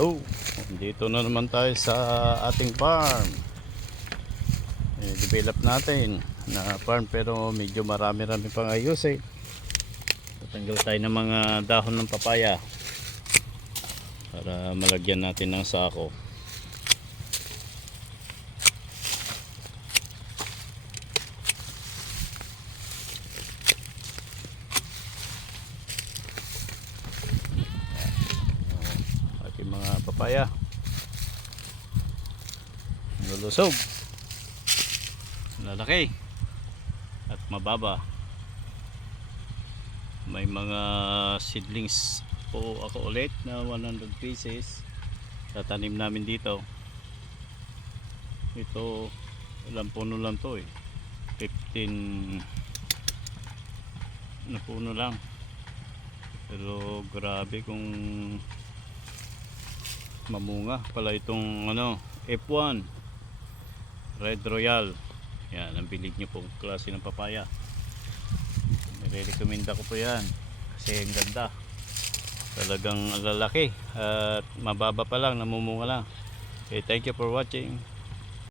Hello, dito na naman tayo sa ating farm. Develop natin na farm pero medyo marami-rami pang ayusin. Tatanggal tayo ng mga dahon ng papaya para malagyan natin ng sako. Mga papaya lulusog, lalaki at mababa. May mga seedlings po ako ulit na 100 pieces tatanim namin dito. Ito ilang puno lang to 15 na puno lang, pero grabe kung mamunga pala itong F1 Red Royal. Yan ang bilig nyo pong klase ng papaya. Nire-recommenda ko po yan kasi ang ganda, talagang lalaki at mababa pa lang, namumunga lang. Okay, thank you for watching.